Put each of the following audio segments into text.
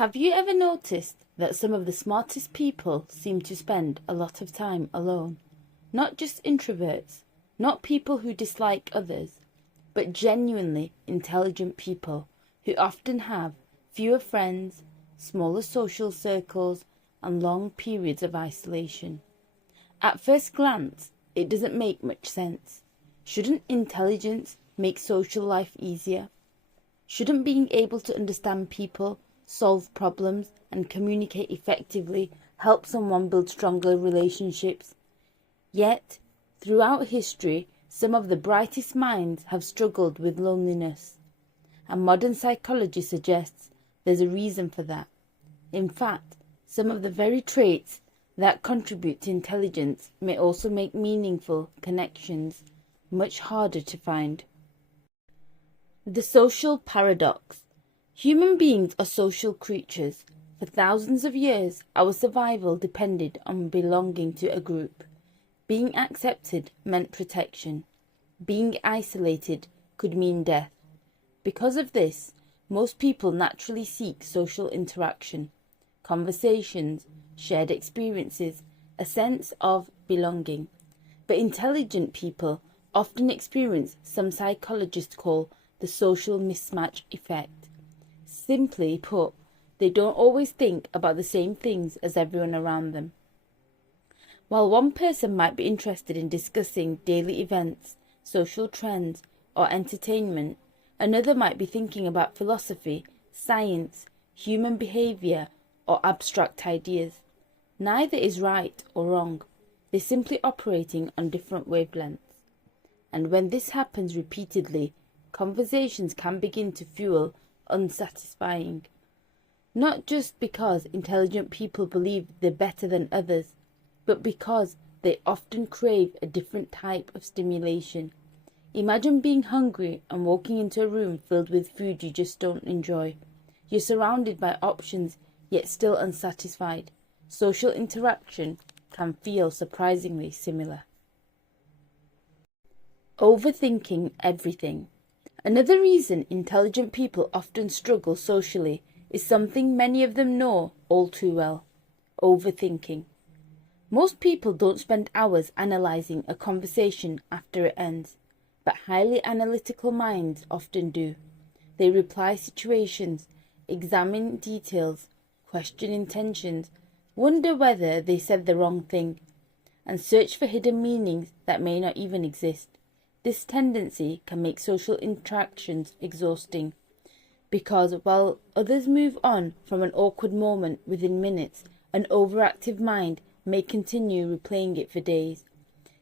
Have you ever noticed that some of the smartest people seem to spend a lot of time alone? Not just introverts, not people who dislike others, but genuinely intelligent people who often have fewer friends, smaller social circles, and long periods of isolation. At first glance, it doesn't make much sense. Shouldn't intelligence make social life easier? Shouldn't being able to understand people, solve problems, and communicate effectively help someone build stronger relationships? Yet, throughout history, some of the brightest minds have struggled with loneliness. And modern psychology suggests there's a reason for that. In fact, some of the very traits that contribute to intelligence may also make meaningful connections much harder to find. The social paradox. Human beings are social creatures. For thousands of years, our survival depended on belonging to a group. Being accepted meant protection. Being isolated could mean death. Because of this, most people naturally seek social interaction, conversations, shared experiences, a sense of belonging. But intelligent people often experience some psychologists call the social mismatch effect. Simply put, they don't always think about the same things as everyone around them. While one person might be interested in discussing daily events, social trends, or entertainment, another might be thinking about philosophy, science, human behavior, or abstract ideas. Neither is right or wrong. They're simply operating on different wavelengths. And when this happens repeatedly, conversations can begin to feel unsatisfying. Not just because intelligent people believe they're better than others, but because they often crave a different type of stimulation. Imagine being hungry and walking into a room filled with food you just don't enjoy. You're surrounded by options, yet still unsatisfied. Social interaction can feel surprisingly similar. Overthinking everything. Another reason intelligent people often struggle socially is something many of them know all too well: overthinking. Most people don't spend hours analysing a conversation after it ends, but highly analytical minds often do. They replay situations, examine details, question intentions, wonder whether they said the wrong thing, and search for hidden meanings that may not even exist. This tendency can make social interactions exhausting, because while others move on from an awkward moment within minutes, an overactive mind may continue replaying it for days.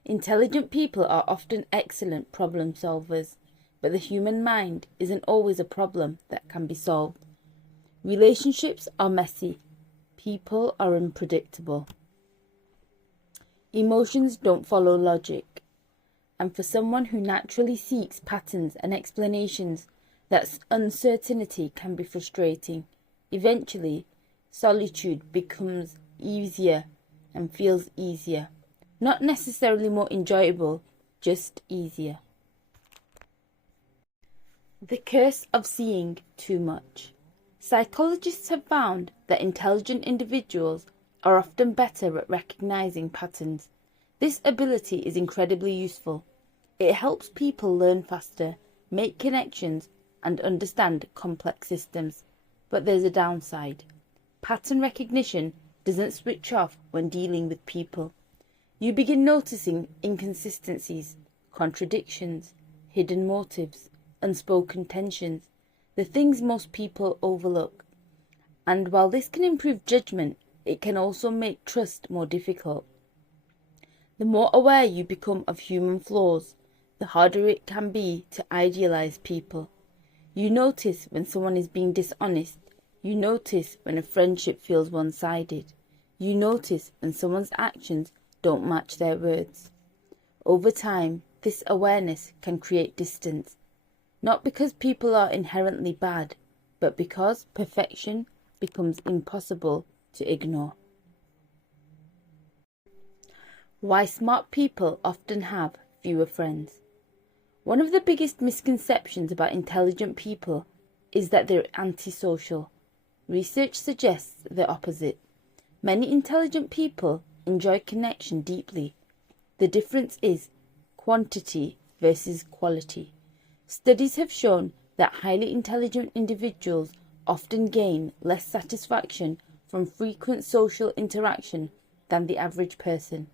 Intelligent people are often excellent problem solvers, but the human mind isn't always a problem that can be solved. Relationships are messy. People are unpredictable. Emotions don't follow logic. And for someone who naturally seeks patterns and explanations, that uncertainty can be frustrating. Eventually, solitude becomes easier and feels easier. Not necessarily more enjoyable, just easier. The curse of seeing too much. Psychologists have found that intelligent individuals are often better at recognizing patterns. This ability is incredibly useful. It helps people learn faster, make connections, and understand complex systems. But there's a downside. Pattern recognition doesn't switch off when dealing with people. You begin noticing inconsistencies, contradictions, hidden motives, unspoken tensions, the things most people overlook. And while this can improve judgment, it can also make trust more difficult. The more aware you become of human flaws, the harder it can be to idealize people. You notice when someone is being dishonest. You notice when a friendship feels one-sided. You notice when someone's actions don't match their words. Over time, this awareness can create distance, not because people are inherently bad, but because perfection becomes impossible to ignore. Why smart people often have fewer friends. One of the biggest misconceptions about intelligent people is that they're antisocial. Research suggests the opposite. Many intelligent people enjoy connection deeply. The difference is quantity versus quality. Studies have shown that highly intelligent individuals often gain less satisfaction from frequent social interaction than the average person.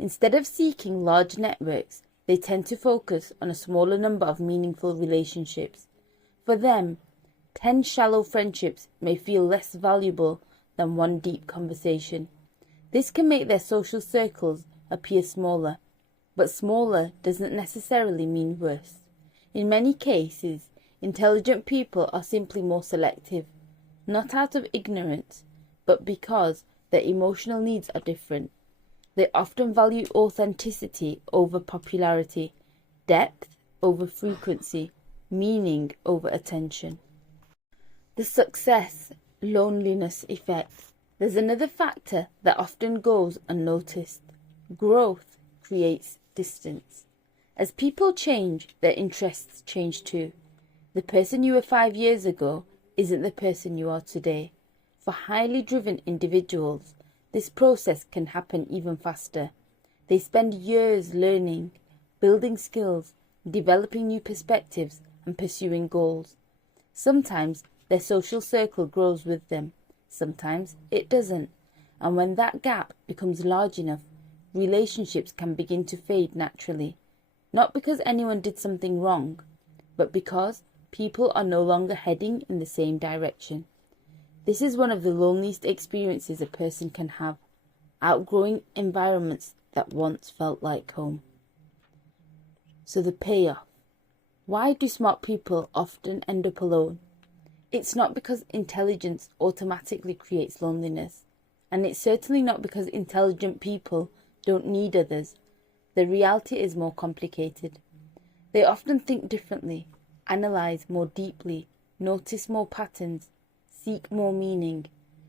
Instead of seeking large networks, they tend to focus on a smaller number of meaningful relationships. For them, 10 shallow friendships may feel less valuable than one deep conversation. This can make their social circles appear smaller, but smaller doesn't necessarily mean worse. In many cases, intelligent people are simply more selective, not out of ignorance, but because their emotional needs are different. They often value authenticity over popularity, depth over frequency, meaning over attention. The success loneliness effect. There's another factor that often goes unnoticed. Growth creates distance. As people change, their interests change too. The person you were 5 years ago isn't the person you are today. For highly driven individuals, this process can happen even faster. They spend years learning, building skills, developing new perspectives, and pursuing goals. Sometimes their social circle grows with them, sometimes it doesn't. And when that gap becomes large enough, relationships can begin to fade naturally. Not because anyone did something wrong, but because people are no longer heading in the same direction. This is one of the loneliest experiences a person can have, outgrowing environments that once felt like home. So the payoff. Why do smart people often end up alone? It's not because intelligence automatically creates loneliness, and it's certainly not because intelligent people don't need others. The reality is more complicated. They often think differently, analyze more deeply, notice more patterns, seek more meaning,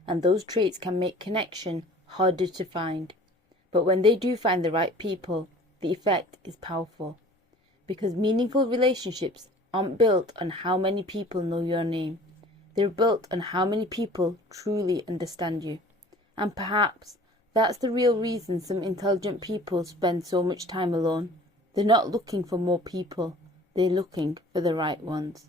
and those traits can make connection harder to find. But when they do find the right people, the effect is powerful. Because meaningful relationships aren't built on how many people know your name. They're built on how many people truly understand you. And perhaps that's the real reason some intelligent people spend so much time alone. They're not looking for more people. They're looking for the right ones.